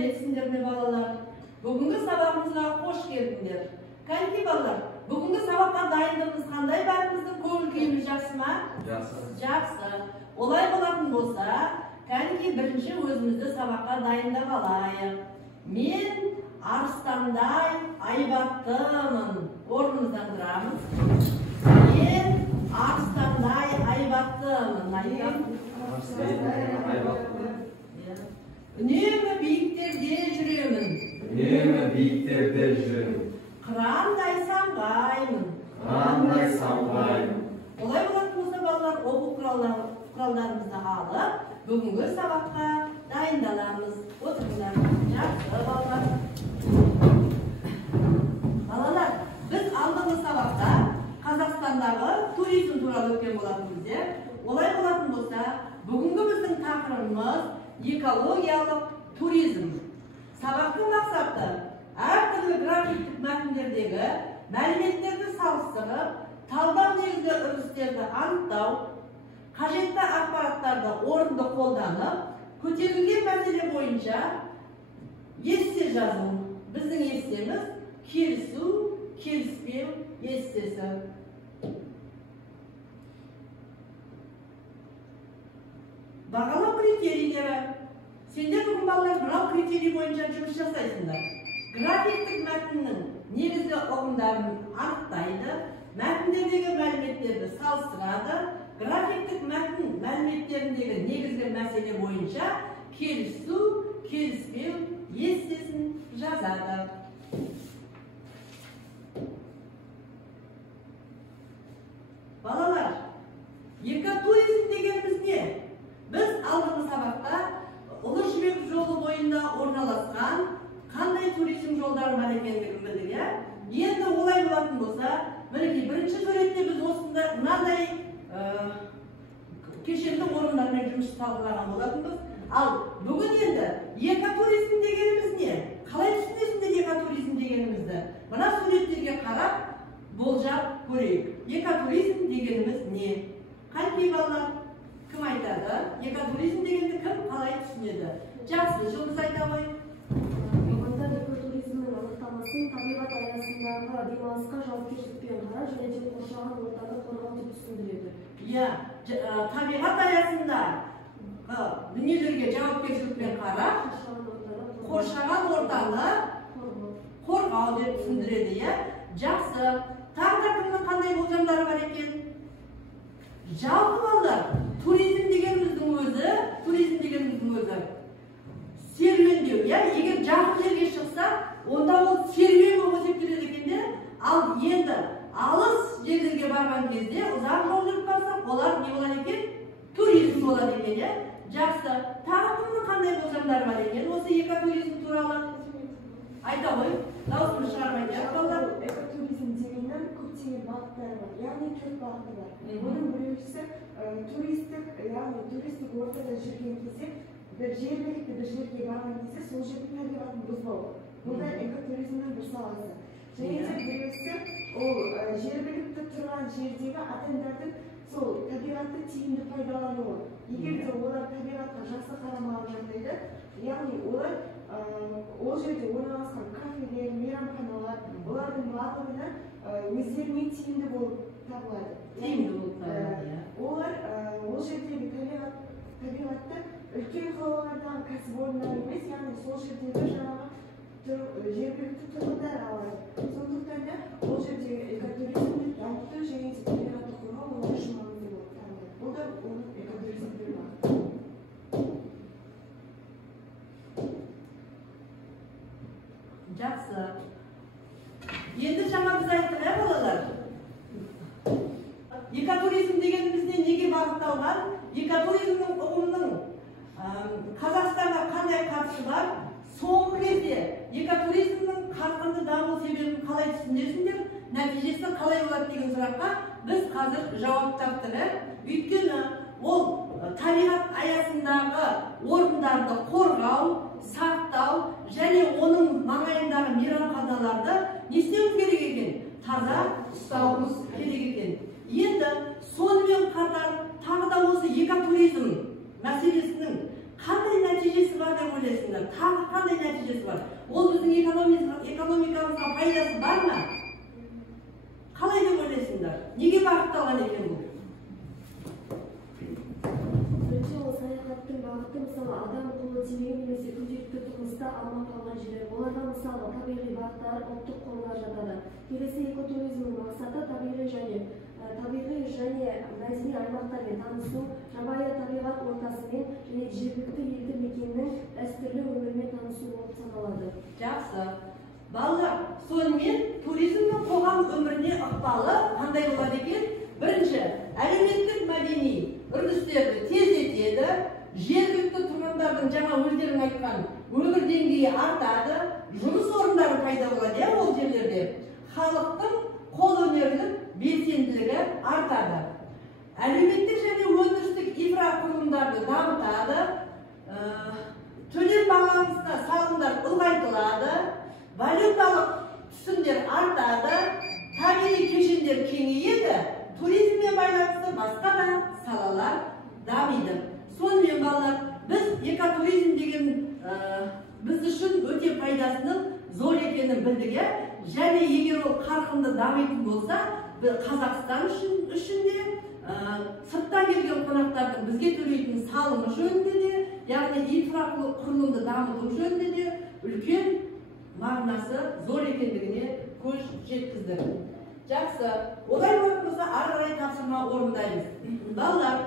сәлеметсіңдер ме балалар? Бүгінгі сабағымызға қош келдіңдер. Кәнекей балалар, бүгінгі сабаққа дайындығымыз қандай, бәріміздің көңіл күйіміз жақсы ма? Жақсы. Олай болатын болса, кәнекей бірінші өзімізді сабаққа дайындап алайық. Мен арыстандай айбаттымын. Орнымыздан тұрамыз. Мен арыстандай айбаттымын. Үнемі биіктерде жүремін. Қырандай самғаймын. Олай болатын болса, балалар оқу құралдарымызды алып, бүгінгі сабаққа дайындаламыз. Отырыңдар. Жақсы балалар. Балалар, біз алдыңғы сабақта Қазақстандағы туризм туралы өткен болатынбыз. Олай болатын болса, бүгінгі біздің тақырыбымыз экологиялық туризм. Сабақтың мақсаты әртүрлі графиктік мәтіндердегі мәліметтерді салыстырып, талдау негізгі үрдістерді анықтау, қажетті ақпараттарды орынды қолданып, көтерілген мәселе бойынша есте жазу. Біздің естеміз келісу, келіспеу естесі. Бағалау критерийлері. Сендер бүгін балалар мынау критерий бойынша жұмыс жасайсыңдар. Графиктік мәтіннің негізгі ұғымдарын анықтайды, мәтіндердегі мәліметтерді салыстырады, графиктік мәтін мәліметтеріндегі негізгі мәселе бойынша келісу, келіспеу естесін жазады. Балалар, экотуризм дегеніміз не? Біз алдыңғы сабақта Ұлы Жібек жолы бойында орналасқан қандай туризм жолдары бар екендігін білдік. Енді олай болатын болса, мінекей бірінші суретте біз осында мынадай кешенді орындармен жұмыс талқылаған болатынбыз. Ал бүгін енді экотуризм дегеніміз не? Қалай түсінесіңдер экотуризм дегенімізді? Мына суреттерге қарап болжап көрейік. Экотуризм дегеніміз не? Қанкей балалар? Кім айтады? Экотуризм дегенді кім қалай түсінеді? Жақсы, жылдыз айта ғой. Мамандар экотуризмнің анықтамасын табиғат аясындағы демалысқа жауапкершілікпен қарау және де қоршаған ортаны қорғау деп түсіндіреді. Табиғат аясында дүниелерге жауапкершілікпен қарап, қоршаған ортаны қорғау деп түсіндіреді. Жақсы. Тағы да кімнің қандай болжамдары бар екен? Жалпы балалар, туризм дегеніміздің өзі серуендеу. Егер жақын жерге шықса, онда ол серуен болып есептеледі екен. Ал енді алыс жерлерге барған кезде, ұзақ жол жүріп барсақ, олар не болады екен? Туризм болады екен. Жақсы. Тағы кімнің қандай болжамдары бар екен? Осы экотуризм туралы айта ғой. Дауысымыз шығармайды. Экотуризм дегеннен көптеген бағыттары бар. Яғни 4 бағыты бар. Оның біреуісі туристік ортада жүрген кезде, бір жергілікті бір жерге барған кезде сол жердің табиғатын бұзбау. Бұл да экотуризмнің бір саласы. Және де біреуісі ол жергілікті тұрған жердегі адамдардың сол табиғатты тиімді пайдалануы. Егер де олар табиғатқа жақсы қарамаған жағдайда, яғни олар ол жерде орналасқан кафелер, мейрамханалар, олардың барлығына өздеріне тиімді болып табылады. Олар ол жердегі табиғатты үлкен қалалардағы кәсіпорындар емес, яғни сол жердегі жаңағы жергілікті тұрғындар алады. Сондықтан да ол жердегі экотуризмді дамыту және табиғатты қорғау олар үшін маңызды болып табылады. Бұл да оның экотуризм бір бағыты. Жақсы. Енді жаңа біз айттық, балалар. Экотуризм дегенімізде неге бағытталған? Экотуризмнің ұғымының Қазақстанға қандай қатысы бар? Соңғы кезде экотуризмнің қарқынды даму себебін қалай түсінесіңдер? Нәтижесі қалай болады деген сұраққа біз қазір жауап таптық. Өйткені ол табиғат аясындағы орындарды қорғау, сақтау және оның маңайындағы мейрамханаларды не істеуіміз керек екен? Таза ұстауымыз керек екен. Енді сонымен қатар тағы да осы экотуризм мәселесінің қандай нәтижесі бар деп ойлайсыңдар? Тағы қандай нәтижесі бар? Ол біздің экономикамызға пайдасы бар ма? Қалай деп ойлайсыңдар? Неге бағытталған екен бұл? Бірінші ол саяхаттың бағыты мысалы адам қолы тимеген немесе күнделікті тұрмыста алмай қалған жерлер. Оларға мысалы табиғи бақтар, ұлттық қорлар жатады. Келесі экотуризмнің мақсаты табиғи және мәдени аймақтармен танысу, жабайы табиғат ортасымен және жергілікті елді мекеннің дәстүрлі өмірмен танысу болып саналады. Жақсы. Балалар, сонымен туризмнің қоғам өміріне ықпалы қандай болады екен? Бірінші, әлеуметтік мәдени үрдістерді тездетеді, жергілікті тұрғындардың жаңа өздерің айтқан өмір деңгейі артады, жұмыс орындары пайда болады ол жерлерде. Халықтың қолөнерлік белсенділігі артады. Әлеуметтік және өндірістік инфрақұрылымдарды дамытады, төлем бағасында салымдар ұлғайтылады, валюталық түсімдер артады, табиғи кешендер кеңейеді, туризммен байланысты басқа да салалар дамиды. Сонымен балалар, біз экотуризм деген біз үшін өте пайдасының зор екенін білдік, және егер ол қарқынды дамитын болса, Қазақстан үшін де, сырттан келген қонақтардың бізге төлейтін салымы жөнінде де, яғни инфрақұрылымды дамыту жөнінде де үлкен мағынасы зор екендігіне көз жеткізді. Жақсы, олай болса ары қарай тапсырма орындаймыз. Балалар,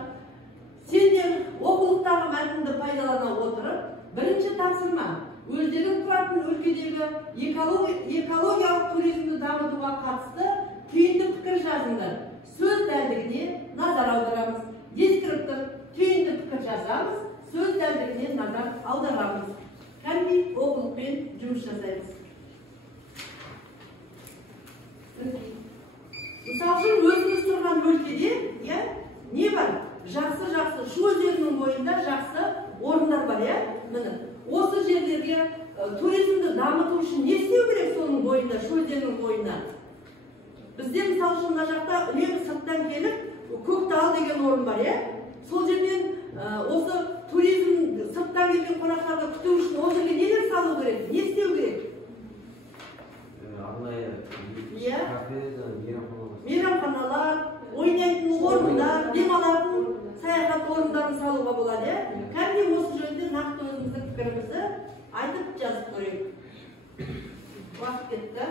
сендер оқулықтағы мәтінді пайдалана отырып, бірінші тапсырма өздерің тұратын өлкедегі экологиялық туризмді дамытуға қатысты түйінді пікір жазыңдар. Сөз дәлдігіне назар аударамыз. Дескриптор түйінді пікір жазамыз, сөз дәлдігіне назар аударамыз. Кәдімгі оқулықпен жұмыс жасаймыз. Мысал үшін өзіміз тұрған өлкеде не бар? Жақсы, шу өзенінің бойында жақсы орындар бар, міне. Осы жерлерге туризмді дамыту үшін не істеу керек соның бойында, шу өзенінің бойында? Бізде мысал үшін мына жақта үнемі сырттан келіп, Көктал деген орын бар, сол жерден осы туризм сырттан келген қонақтарды күту үшін ол жерге нелер салу керек, не істеу керек? Мейрамханалар, ойнайтын орындар, демалатын саяхат орындарын салуға болады. Кәдімгі осы жөнінде нақты өзіміздің пікірімізді айтып жазып көрейік. Уақыт кетті.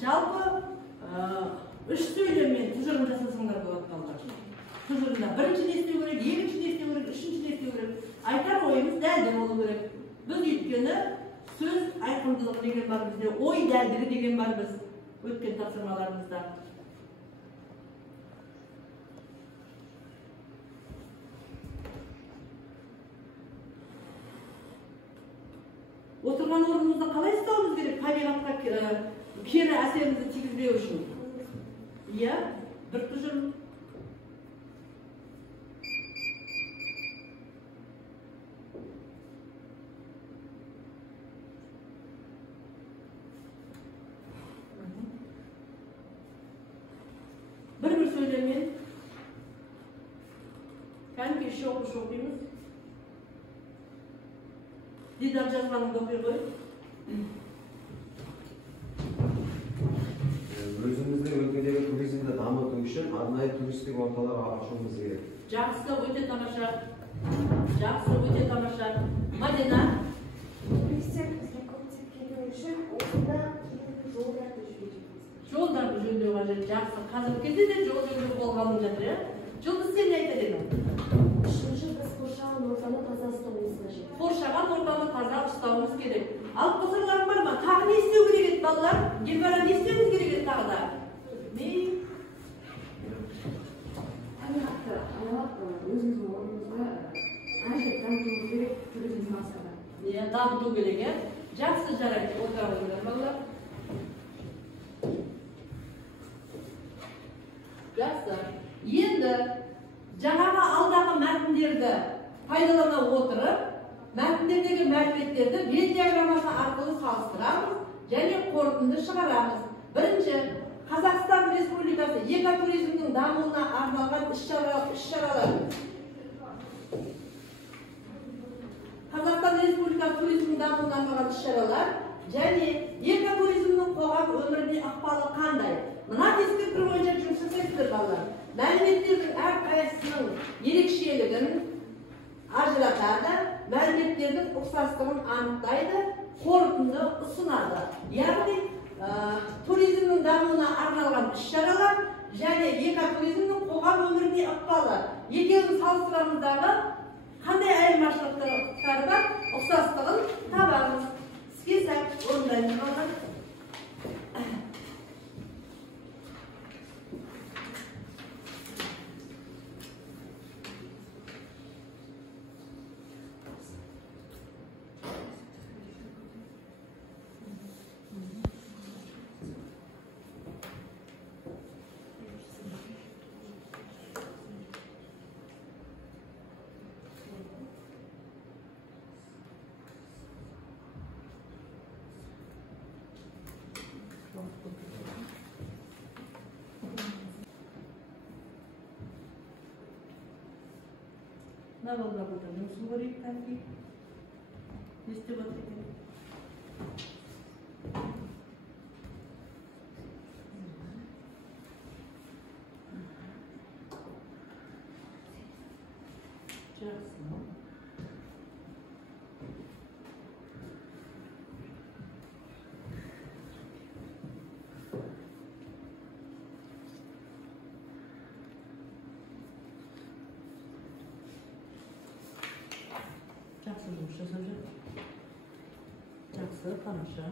Жалпы үш сөйлеммен тұжырым жасасаңдар болады балалар. Тұжырымда бірінші не істеу керек, екінші не істеу керек, үшінші не істеу керек. Айтар ойымыз дәлді болу керек. Біз өйткені сөз айқындылығы деген бар бізде, ой дәлдігі деген бар біз өткен тапсырмаларымызда. Отырған орнымызда қалай ұстауымыз керек табиғатқа кері әсерімізді тигізбеу үшін? Бір тұжырым. Бір сөйлеммен кәдімгі үш оқимыз. Дидар жазғаныңды оқи ғой. Өзіміздің өлкедегі туризмді дамыту үшін арнайы туристік орталар ашуымыз керек. Жақсы, өте тамаша. Мадина. Туристер бізге көптеп келу үшін осында жолдарды жөндеу. Жолдарды жөндеу қажет. Жақсы. Қазіргі кезде де жол жөндеу болғанын жатыр. Жұлдыз, сен не айтар едің? Үшінші, біз қоршаған ортаны таза ұстауымыз қажет. Қоршаған ортаны таза ұстауымыз керек. Алып қосарларың бар ма? Тағы не істеу керек еді балалар? Гүлбара не істеуіміз керек еді тағы да? Табиғатты аялап өзіміздің орнымызға әжет дамытуымыз керек туризм саласында. Иә, дамыту керек, иә? Жақсы жарайды, отыра қойыңдар балалар. Жақсы. Енді жаңағы алдағы мәтіндерді пайдалана отырып, мәтіндердегі мәліметтерді вен диаграммасы арқылы салыстырамыз және қорытынды шығарамыз. Бірінші, Қазақстан Республикасы экотуризмнің дамуына арналған іс-шаралар. Қазақстан Республикасы туризмнің дамуына арналған іс-шаралар және экотуризмнің қоғам өміріне ықпалы қандай? Мына тескерту бойынша жұмыс жасайсыздар балалар. Мәліметтердің әрқайсысының ерекшелігін ажыратады, мәліметтердің ұқсастығын анықтайды, қорытынды ұсынады. Яғни туризмнің дамуына арналған іс-шаралар және экотуризмнің қоғам өміріне ықпалы. Екеуін салыстырамыздағы қандай айырмашылықтары бар, ұқсастығын табамыз. Іске сәт орындаймыз балалар. Ne var burada? Nasıl var ilk tanki? Liste bakayım. Jackson. Жақсы жұмыс жасап жүр. Жақсы, тамаша.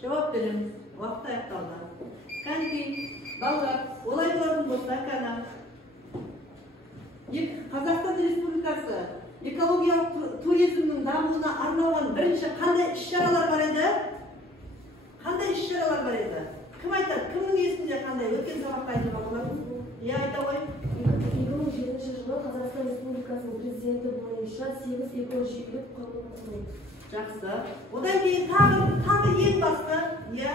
Cevap verin. Vakti аяқталды. Кәнекей, балалар, олай болатын болса, Қазақстан Республикасы экологиялық туризмнің дамуына арналған бірінші қандай іс-шаралар бар еді? Қандай іс-шаралар бар еді? Кім айтады? Кімнің есінде қандай? Өткен сабақта айтып балалар? Иә, айта ғой. 2007 жылы Қазақстан Республикасының президенті бойынша 8 экожүйелік құрылымы. Жақсы. Одан кейін тағы ең басты, иә?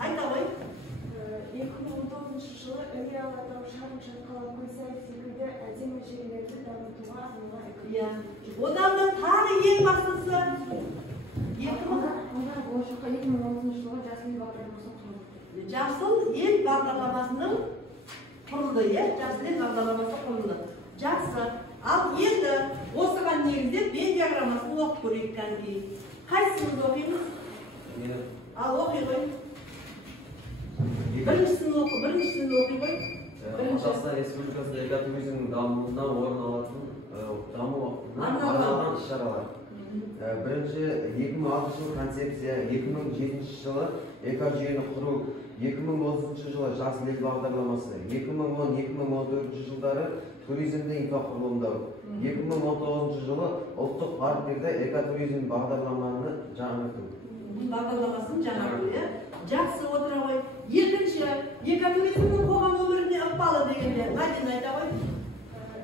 Айта ғой. 2019 жылы Іле Алатау шағын шатқалы Көлсай секілді әдемі жерлерді дамытуға арналған Иә. Одан да тағы ең бастысы 2016 жылы Жасыл ел бағдарламасының құрылды, иә? Жасыл ел бағдарламасы құрылды. Жақсы. Ал енді осыған негізде вен диаграммасын оқып көрейік кәнекей. Қайсысını оқимыз? Ал оқи ғой. Біріншісін оқи ғой. Қазақстан Республикасында экотуризмнің дамуына орын алатын даму арналған іс-шаралар. Бірінші 2006 жылы концепция, 2007 жылы экожүйені құру, 2030 жылы жасыл ел бағдарламасы, 2010-2014 жылдары туризмді инфрақұрылымдау, 2019 жылы ұлттық парктерде экотуризм бағдарламаны жаңарту. Бағдарламасын жаңарту, иә? Жақсы отыра ғой. Екінші, экотуризмнің қоғам өміріне ықпалы дегенде, Мәдина айта ғой.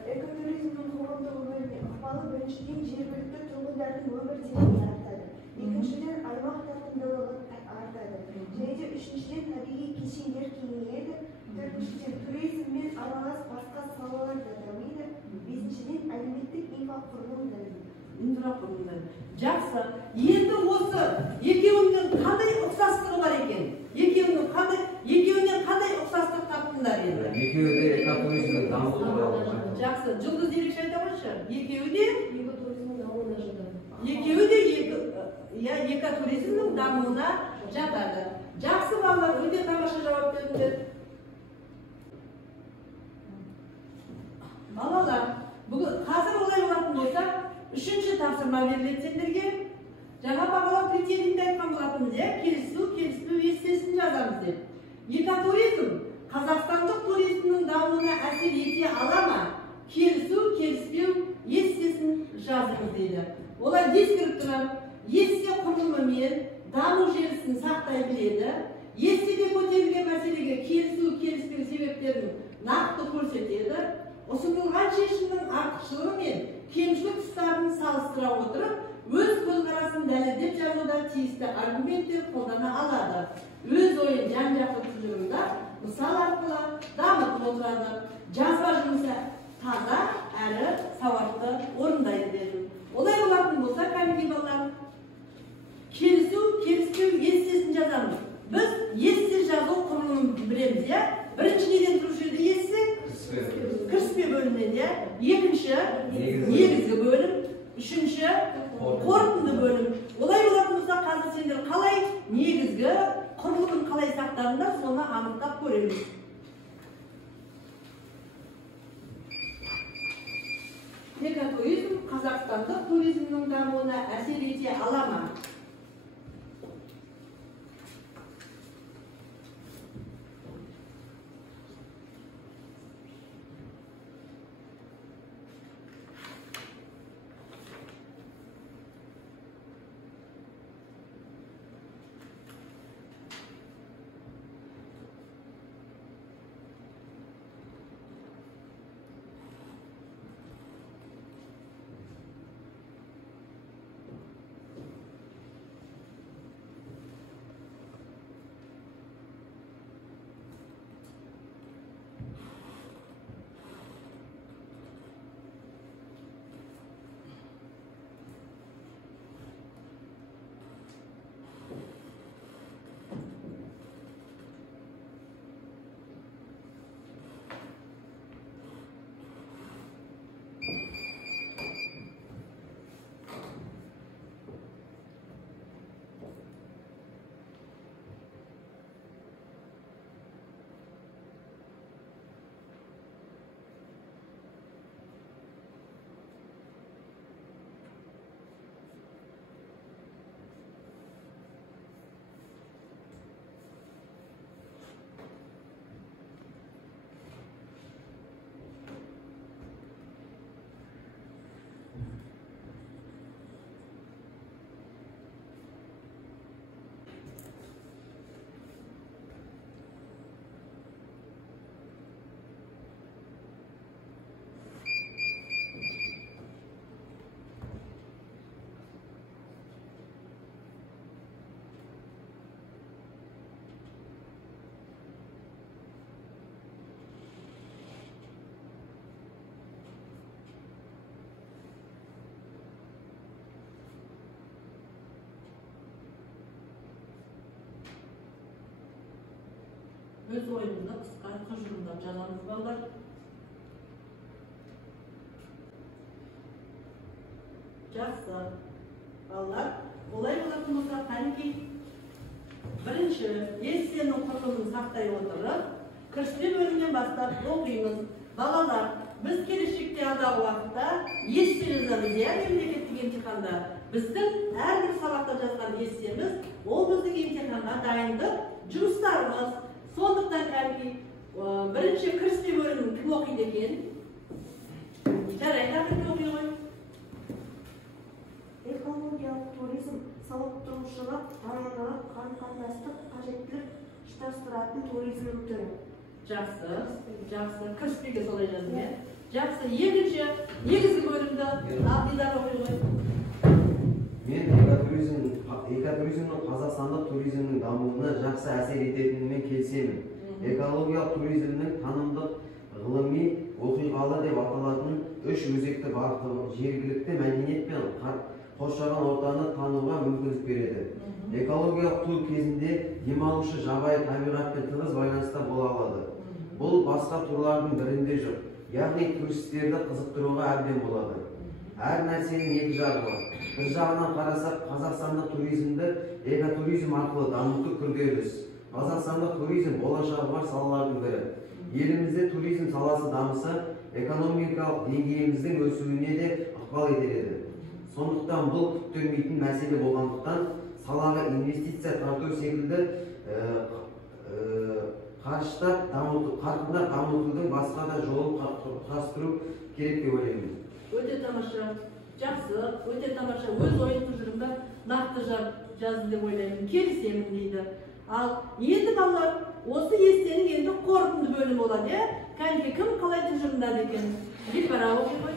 Экотуризмнің қоғамдық өміріне ықпалы біріншіден жергілікті тұрғындардың өмір деңгейі артады. Екіншіден аймақ тартымдылығы артады. Және де үшіншіден табиғи кешендер кеңейеді. Төртіншіден туризм мен аралас басқа салалар да дамиды. Бесіншіден әлеуметтік инфрақұрылым дамиды. Жақсы. Енді осы екеуінің қандай ұқсастығы бар екен? Екеуінен қандай ұқсастық таптыңдар енді? Екеуі де даму туралы айтып. Жақсы, жұлдыз ерекше айта қойшы. Екеуі де Экотуризмнің дамуына жатады. экотуризмнің дамуына жатады. Жақсы балалар, өте тамаша жауап бердіңдер. Балалар, бүгін қазір олай болатын болса, үшінші тапсырма беріледі сендерге. Жаңа бағалау критерийінде айтқан болатынбыз, келісу, келіспеу естесін жазамыз деп. Экотуризм қазақстандық туризмнің дамуына әсер ете ала ма? Келісу, келіспеу естесін жазыңыз дейді. Олар ескеріп тұрам, есте құрылымымен даму желісін сақтай біледі. Естеде көтерілген мәселеге келісу, келіспеу себептерін нақты көрсетеді. Ұсынылған шешімнің артықшылығы мен кемшілік тұстарын салыстыра отырып, өз көзқарасын дәлелдеп жазуда тиісті аргументтер қолдана алады. Өз ойын жан-жақты тұжырымда мысал арқылы дамытып отырады. Жазба жұмысы таза әрі сауатты орындайды дедім. Олай болатын болса, кәдімгі балалар, келісу, келіспеу естесін жазамыз. Біз есте жазу құрылымын білеміз, бірінші неден тұрушы еді есте? Кіріспе бөлімнен, екінші негізгі бөлім, үшінші қорытынды бөлім. Олай болатын болса, қазір сендер қалай негізгі құрылымын қалай сақтарында, соны анықтап көреміз. Экотуризм қазақстандық туризмнің дамуына әсер ете ала ма? Өз ойымызды қысқа тұжырымдап жазамыз балалар. Жақсы. Балалар, олай болатын болса, қанекей. Бірінші, эссенің құрылымын сақтай отырып, кіріспе бөлімнен бастап оқимыз. Балалар, біз келешекте алдағы уақытта есте жазамыз, мемлекеттік емтиханда. Біздің әрбір сабақта жазған эссеміз, ол біздің емтиханға дайындық жұмыстарымыз. Сондықтан кәдімгі бірінші кіріспе бөлімін кім оқиды екен? Жарайды, кім оқи ғой? Экологиялық туризм сауаттанушылық, танымдылық, қарым-қатынастық қажеттілік ұштастыратын туризмнің түрі. Жақсы, жақсы. Кіріспеге солай жаздым, Жақсы, екінші негізгі бөлімді Абдидар оқи ғой. Мен экотуризмнің қазақстандық туризмнің дамуына жақсы әсер ететініне келісемін. Экологиялық туризмнің танымдық, ғылыми, оқиғалы деп аталатын үш өзекті бағыты жергілікті мәдениет пен қоршаған ортаны тануға мүмкіндік береді. Экологиялық тур кезінде демалушы жабайы табиғатпен тығыз байланыста бола алады. Бұл басқа турлардың бірінде жоқ. Яғни туристерді қызықтыруға әбден болады. Әр нәрсенің екі жағы бар. Bir жағынан қарасақ, Қазақстандық туризмді экотуризм арқылы дамыту күрделі іс. Қазақстандық туризм болашағы бар салалардың бірі. Елімізде туризм саласы дамыса, экономикалық деңгейіміздің өсуіне де ықпал етеді. Сондықтан бұл күтілмейтін мәселе болғандықтан, салаға инвестиция тарту секілді қарқындап дамытудың басқа да жолын қарастыру керек деп ойлаймын. Өте тамаша, жақсы, өте тамаша. Өз ойын тұжырымда нақты жазды деп ойлаймын. Келісемін дейді. Ал енді балалар, осы естенің енді қорытынды бөлім болады, кәнде кім қалай тұжырымдады екен? Гүлбара оқи ғой.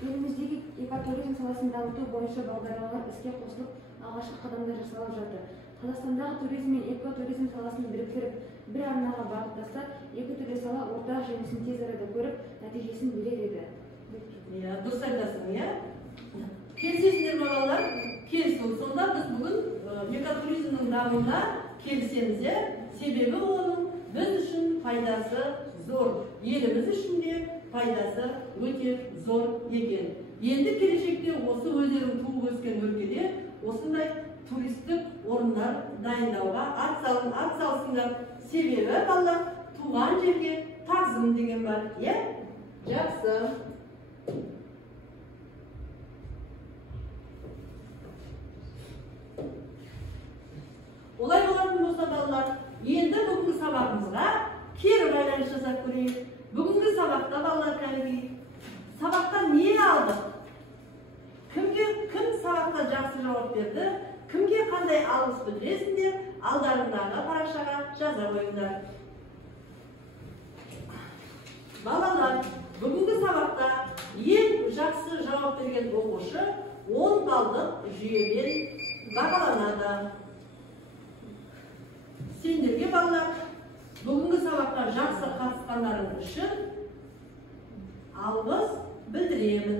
Еліміздегі экотуризм саласын дамыту бойынша бағдарламалар іске қосылып, алғашқы қадамдар жасалып жатыр. Қазақстандағы туризм мен экотуризм саласын біріктіріп, бір арнаға бағыттаса, екі түрлі сала ортақ жемісін тез арада көріп, нәтижесін берер еді. Дұрыс айтасың, келісесіңдер балалар? Келістік. Сонда біз бүгін экотуризмнің дамуына келісеміз, себебі оның біз үшін пайдасы зор, еліміз үшін де пайдасы өте зор екен. Енді келешекте осы өздерің туып өскен өлкеде осындай туристік орындар дайындауға ат салсыңдар. Себебі балалар туған жерге тағзым деген бар, Жақсы. Олай болатын болса балалар, енді бүгінгі сабағымызға кері байланыс жасап көрейік. Бүгінгі сабақта балалар кәдімгі сабақтан не алдық? Кім сабақта жақсы жауап берді? Кімге қандай алғыс білдіресіңдер? Алдарындағы парақшаға жаза қойыңдар. Балалар, бүгінгі сабақта ең жақсы жауап берген оқушы 10 балдық жүйемен бағаланады. Сендерге балалар, бүгінгі сабаққа жақсы қатысқандарың үшін алғыс білдіремін.